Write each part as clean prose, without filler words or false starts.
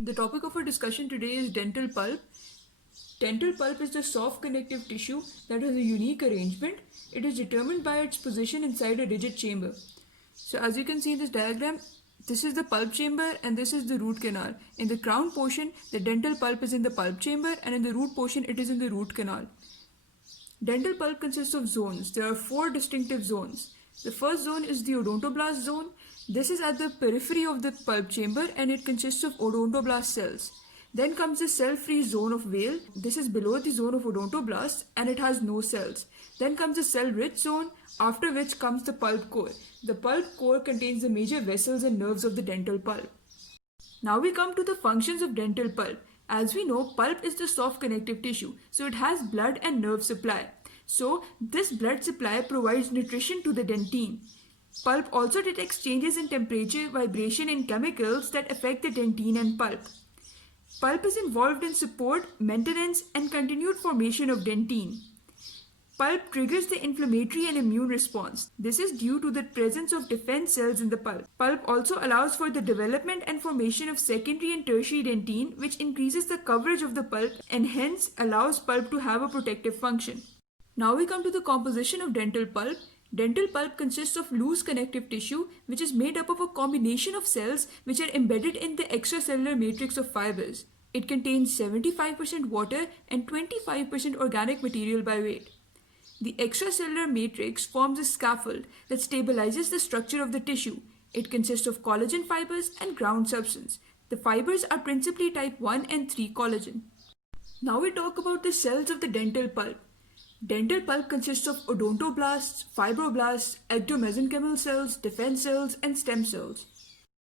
The topic of our discussion today is dental pulp. Dental pulp is the soft connective tissue that has a unique arrangement. It is determined by its position inside a rigid chamber. So as you can see in this diagram, this is the pulp chamber and this is the root canal. In the crown portion, the dental pulp is in the pulp chamber, and in the root portion, it is in the root canal. Dental pulp consists of zones. There are 4 distinctive zones. The first zone is the odontoblast zone. This is at the periphery of the pulp chamber and it consists of odontoblast cells. Then comes the cell-free zone of Weil. This is below the zone of odontoblasts and it has no cells. Then comes the cell-rich zone, after which comes the pulp core. The pulp core contains the major vessels and nerves of the dental pulp. Now we come to the functions of dental pulp. As we know, pulp is the soft connective tissue, so it has blood and nerve supply. So this blood supply provides nutrition to the dentine. Pulp also detects changes in temperature, vibration, and chemicals that affect the dentine and pulp. Pulp is involved in support, maintenance, and continued formation of dentine. Pulp triggers the inflammatory and immune response. This is due to the presence of defense cells in the pulp. Pulp also allows for the development and formation of secondary and tertiary dentine, which increases the coverage of the pulp and hence allows pulp to have a protective function. Now we come to the composition of dental pulp. Dental pulp consists of loose connective tissue, which is made up of a combination of cells which are embedded in the extracellular matrix of fibers. It contains 75% water and 25% organic material by weight. The extracellular matrix forms a scaffold that stabilizes the structure of the tissue. It consists of collagen fibers and ground substance. The fibers are principally type 1 and 3 collagen. Now we talk about the cells of the dental pulp. Dental pulp consists of odontoblasts, fibroblasts, ectomesenchymal cells, defense cells, and stem cells.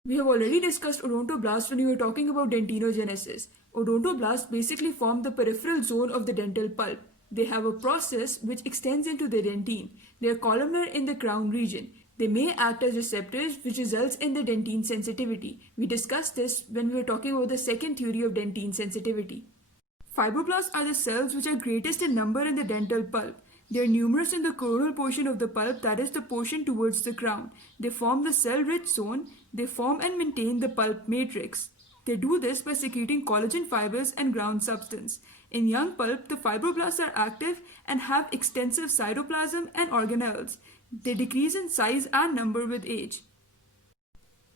We have already discussed odontoblasts when we were talking about dentinogenesis. Odontoblasts basically form the peripheral zone of the dental pulp. They have a process which extends into the dentine. They are columnar in the crown region. They may act as receptors, which results in the dentine sensitivity. We discussed this when we were talking about the second theory of dentine sensitivity. Fibroblasts are the cells which are greatest in number in the dental pulp. They are numerous in the coronal portion of the pulp, that is the portion towards the crown. They form the cell-rich zone. They form and maintain the pulp matrix. They do this by secreting collagen fibers and ground substance. In young pulp, the fibroblasts are active and have extensive cytoplasm and organelles. They decrease in size and number with age.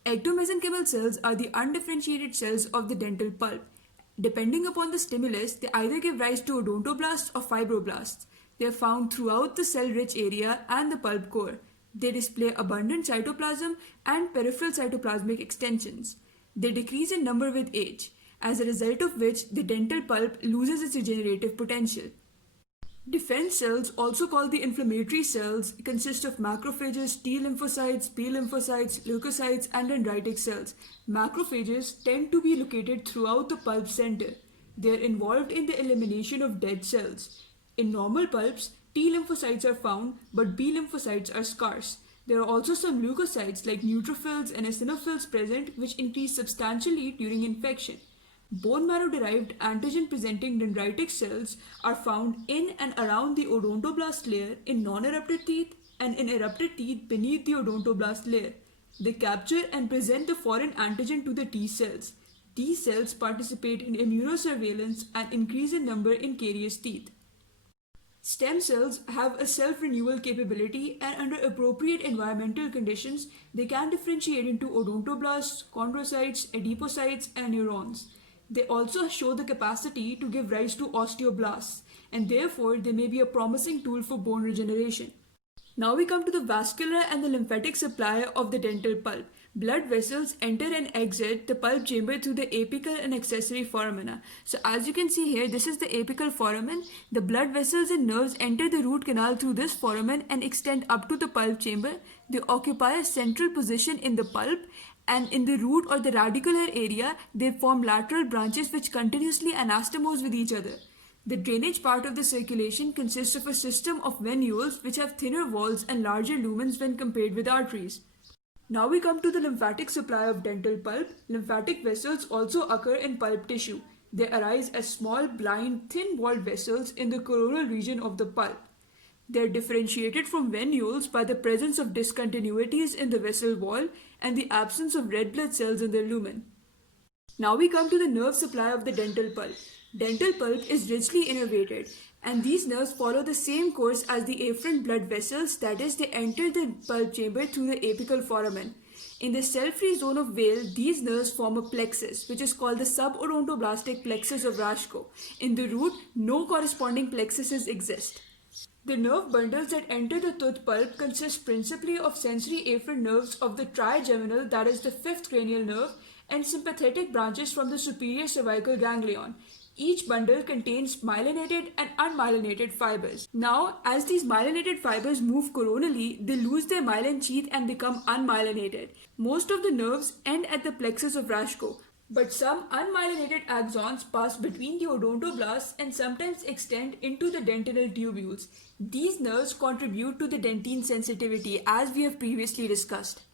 Ectomesenchymal cells are the undifferentiated cells of the dental pulp. Depending upon the stimulus, they either give rise to odontoblasts or fibroblasts. They are found throughout the cell-rich area and the pulp core. They display abundant cytoplasm and peripheral cytoplasmic extensions. They decrease in number with age, as a result of which the dental pulp loses its regenerative potential. Defense cells, also called the inflammatory cells, consist of macrophages, T lymphocytes, B lymphocytes, leukocytes, and dendritic cells. Macrophages tend to be located throughout the pulp center. They are involved in the elimination of dead cells. In normal pulps, T lymphocytes are found, but B lymphocytes are scarce. There are also some leukocytes like neutrophils and eosinophils present, which increase substantially during infection. Bone marrow-derived antigen-presenting dendritic cells are found in and around the odontoblast layer in non-erupted teeth and in erupted teeth beneath the odontoblast layer. They capture and present the foreign antigen to the T cells. T cells participate in immunosurveillance and increase in number in carious teeth. Stem cells have a self-renewal capability, and under appropriate environmental conditions, they can differentiate into odontoblasts, chondrocytes, adipocytes, and neurons. They also show the capacity to give rise to osteoblasts, and therefore they may be a promising tool for bone regeneration. Now we come to the vascular and the lymphatic supply of the dental pulp. Blood vessels enter and exit the pulp chamber through the apical and accessory foramina. So as you can see here, this is the apical foramen. The blood vessels and nerves enter the root canal through this foramen and extend up to the pulp chamber. They occupy a central position in the pulp, and in the root or the radicular area, they form lateral branches which continuously anastomose with each other. The drainage part of the circulation consists of a system of venules which have thinner walls and larger lumens when compared with arteries. Now we come to the lymphatic supply of dental pulp. Lymphatic vessels also occur in pulp tissue. They arise as small, blind, thin-walled vessels in the coronal region of the pulp. They are differentiated from venules by the presence of discontinuities in the vessel wall and the absence of red blood cells in their lumen. Now we come to the nerve supply of the dental pulp. Dental pulp is richly innervated, and these nerves follow the same course as the afferent blood vessels, that is, they enter the pulp chamber through the apical foramen. In the cell-free zone of Weil, these nerves form a plexus, which is called the subodontoblastic plexus of Raschkow. In the root, no corresponding plexuses exist. The nerve bundles that enter the tooth pulp consist principally of sensory afferent nerves of the trigeminal, that is the fifth cranial nerve, and sympathetic branches from the superior cervical ganglion. Each bundle contains myelinated and unmyelinated fibers. Now, as these myelinated fibers move coronally, they lose their myelin sheath and become unmyelinated. Most of the nerves end at the plexus of Raschkow, but some unmyelinated axons pass between the odontoblasts and sometimes extend into the dentinal tubules. These nerves contribute to the dentine sensitivity, as we have previously discussed.